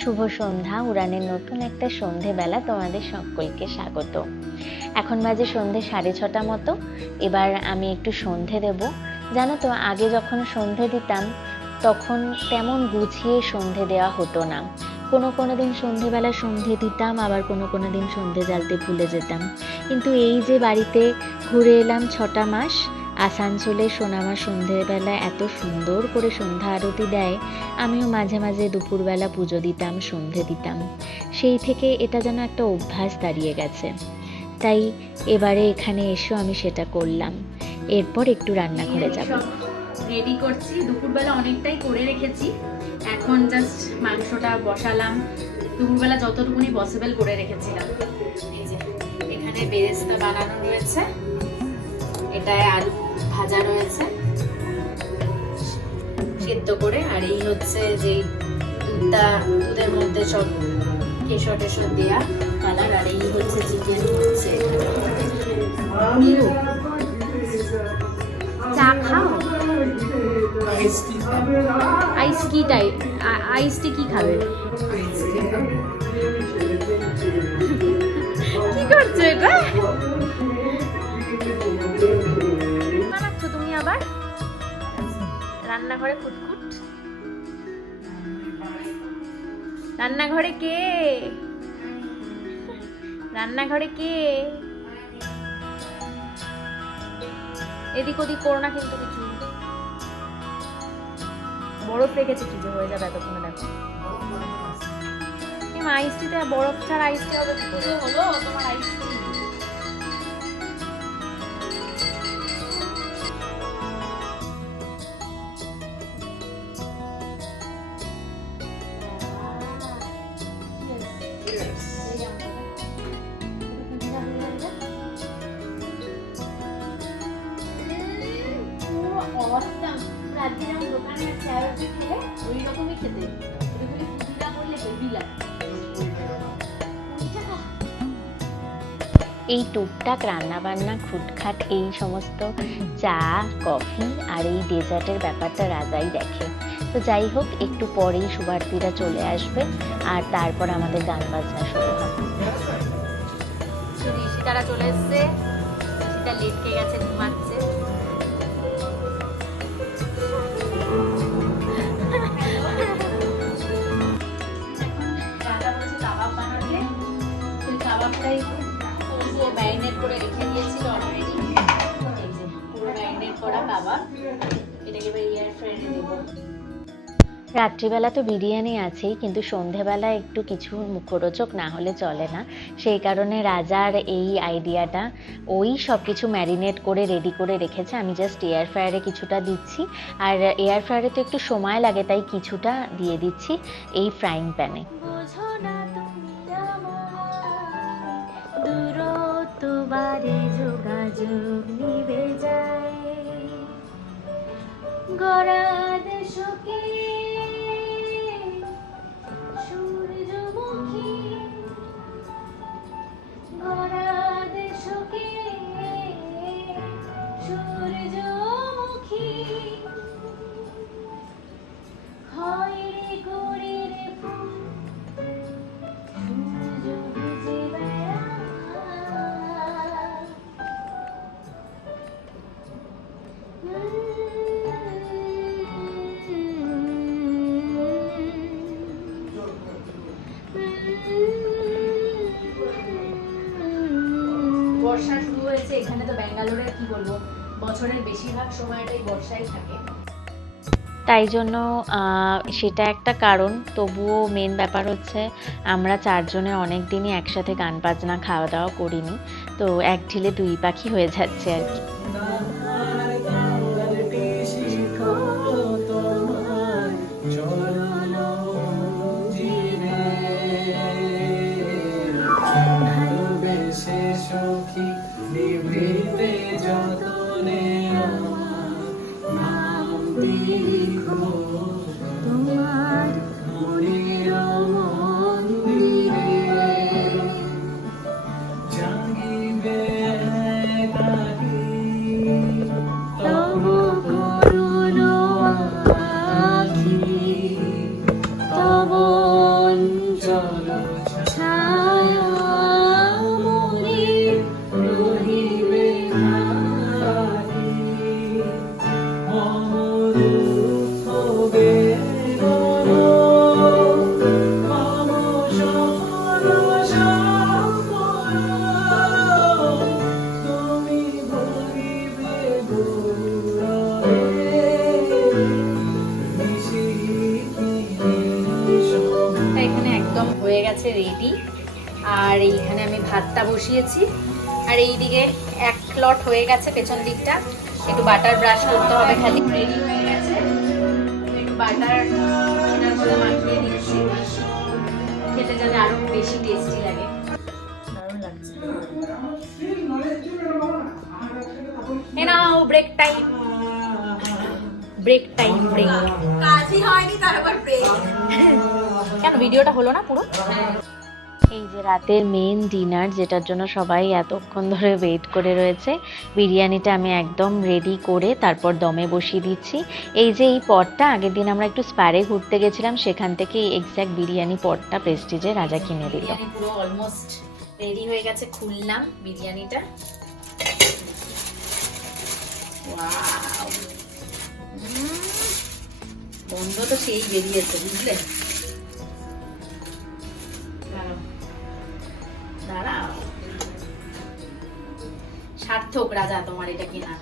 শুভ সন্ধ্যা। উড়ানের নতুন একটা সন্ধেবেলা তোমাদের সকলকে স্বাগত। এখন বাজে সন্ধে 6:30 মতো। এবার আমি একটু সন্ধে দেব। জানো তো, আগে যখন সন্ধে দিতাম তখন তেমন গুছিয়ে সন্ধে দেওয়া হতো না। কোনো দিন সন্ধেবেলা সন্ধে দিতাম, আবার কোনো দিন সন্ধে জ্বালতে ভুলে যেতাম। কিন্তু এই যে বাড়িতে ঘুরে এলাম 6টা মাস, আসানসোলে সোনামা সন্ধেবেলা এত সুন্দর করে সন্ধ্যা আরতি দেয়। আমিও মাঝে মাঝে দুপুরবেলা পুজো দিতাম, সন্ধে দিতাম। সেই থেকে এটা যেন একটা অভ্যাস দাঁড়িয়ে গেছে। তাই এবারে এখানে এসেও আমি সেটা করলাম। এরপর একটু রান্নাঘরে যাব। রেডি করছি, দুপুরবেলা অনেকটাই করে রেখেছি। এখন জাস্ট মাংসটা বসালাম। দুপুরবেলা যতটুকুনি পসিবল করে রেখেছিলাম। এই যে এখানে বেরেস্তা বানানো রয়েছে, এটায় আলু ভাজা রয়েছে সিদ্ধ করে, আর এই হচ্ছে যে দুধের মধ্যে সব কেশর টেশর দেওয়া কালার, আর এই হচ্ছে চিকেন হচ্ছে। চা খাও? আইস কি টাই আইসটি কি খাবে? কি করছো এটা? বানাচ্ছ তুমি আবার রান্নাঘরে? কুটকুট রান্নাঘরে কে? রান্নাঘরে কে? এদিক ওদিক করো না কিন্তু কিছু। বরফ রেখেছে ফ্রিজে, হয়ে যাবে এতক্ষণে। দেখো আইসটিতে বরফ ছাড়া আইসটি হবে কি করে? হলো তোমার আইসটি। এই টুকটাক রান্নাবান্না, খুটখাট, এই সমস্ত চা কফি আর এই ডেজার্টের ব্যাপারটা রাজাই দেখে। তো যাই হোক, একটু পরেই শুভার্তীরা চলে আসবে আর তারপর আমাদের গান বাজনা শুরু হবে। ঋষিতারা চলে এসছে, ঋষিতা লেটকে গেছে, ঘুমাচ্ছে। কাবাবটাই পুরো ম্যারিনেট করে রেখে দিয়েছিল অলরেডি। এই যে পুরো ম্যারিনেট করা কাবাব, এটাকে এবার এয়ার ফ্রায়ারে দেবো। রাত্রিবেলা তো বিরিয়ানি আছেই, কিন্তু সন্ধেবেলা একটু কিছু মুখরোচক না হলে চলে না। সেই কারণে রাজার এই আইডিয়াটা, ওই সব কিছু ম্যারিনেট করে রেডি করে রেখেছে। আমি জাস্ট এয়ার ফ্রায়ারে কিছুটা দিচ্ছি, আর এয়ার ফ্রায়ারে তো একটু সময় লাগে, তাই কিছুটা দিয়ে দিচ্ছি এই ফ্রাইং প্যানে। যোগাযোগ নিবে যায় গড়া দেশকে সূর্যমুখী, গড়া দেশকে সূর্যমুখী, হয় রে করে রে ফুল সূর্য ভিজে বেড়ায়। বর্ষা শুরু হয়েছে এখানে, তো ব্যাঙ্গালোরে কি বলবো, বছরের বেশিরভাগ সময়টাই বর্ষাই থাকে। তাই জন্য সেটা একটা কারণ। তবুও মেন ব্যাপার হচ্ছে আমরা 4 জনে অনেক দিনই একসাথে গান বাজনা খাওয়া দাওয়া করিনি, তো এক ঢিলে 2 পাখি হয়ে যাচ্ছে আর কি। ছায়া মলিন রহিবে খালি, এখানে একদম হয়ে গেছে রেডি। আর এইখানে আমি ভাতটা বসিয়েছি, আর এইদিকে এক লট হয়ে গেছে পেছন দিকটা, একটু বাটার ব্রাশ করতে হবে খালি। রেডি হয়ে গেছে, একটু বাটার এটার মধ্যে মাখিয়ে দিচ্ছি, খেতে যাতে আরো বেশি টেস্টি লাগে। দারুণ লাগছে। এ নাও break time, break time, break. কাজই হয়নি তারপর ব্রেক। কেন ভিডিওটা হলো না পুরো? এই যে রাতের মেন ডিনার, যেটার জন্য সবাই এতক্ষণ ধরে ওয়েট করে রয়েছে, বিরিয়ানিটা আমি একদম রেডি করে তারপর দমে বসিয়ে দিচ্ছি। এই যে এই পটটা আগের দিন আমরা একটু স্প্যারে ঘুরতে গেছিলাম, সেখান থেকে এক্স্যাক্ট বিরিয়ানি পটটা প্রেস্টিজে রাজা কিনে দিল। বিরিয়ানি পুরো অলমোস্ট রেডি হয়ে গেছে, খুললাম বিরিয়ানিটা। ওয়াও, গন্ধ তো সেই বেরিয়েছে, বুঝলে? দাঁড়াও, সার্থক রাজা তোমার এটা কিনা।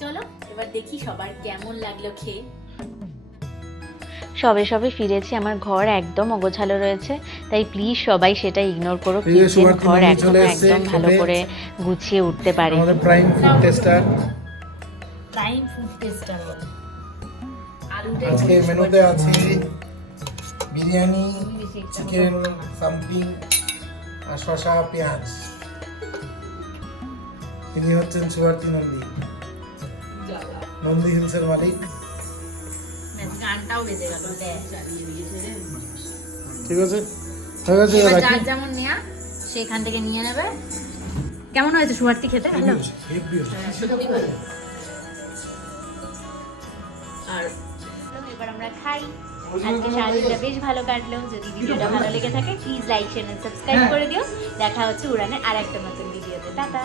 চলো এবার দেখি সবার কেমন লাগলো খেয়ে। সবে সবে ফিরেছি, আমার ঘর একদম অগোছালো রয়েছে, তাই প্লিজ সবাই সেটা ইগনোর করো। এই যে কিচেন সুভাষ ঘর তিনজন এখনো চলে এসেছে একদম ভালো খেতে। করে গুছিয়ে উঠতে পারি। আমাদের prime food taster prime food taster বল। আলুটা আজকে মেনুতে আছে বিরিয়ানি, চিকেন সামথিং আর শসা পেঁয়াজ। তিনি হচ্ছেন সুভার্তি নন্দী, নন্দী হিলসের মালিক। গানটাও বেজে গেল। ঠিক আছে, হয়ে গেছে, এবার রাখি। যার যেমন নেয়া সেখান থেকে নিয়ে নেবে। কেমন হয়েছে সুভার্তি খেতে? ভালো? খুবই ভালো। আর এবার আমরা খাই। আজকে সারাদিনটা বেশ ভালো কাটলো। যদি ভিডিওটা ভালো লেগে থাকে please like share and subscribe করে দিও। দেখা হচ্ছে উড়ানের আর একটা নতুন ভিডিওতে। টাটা।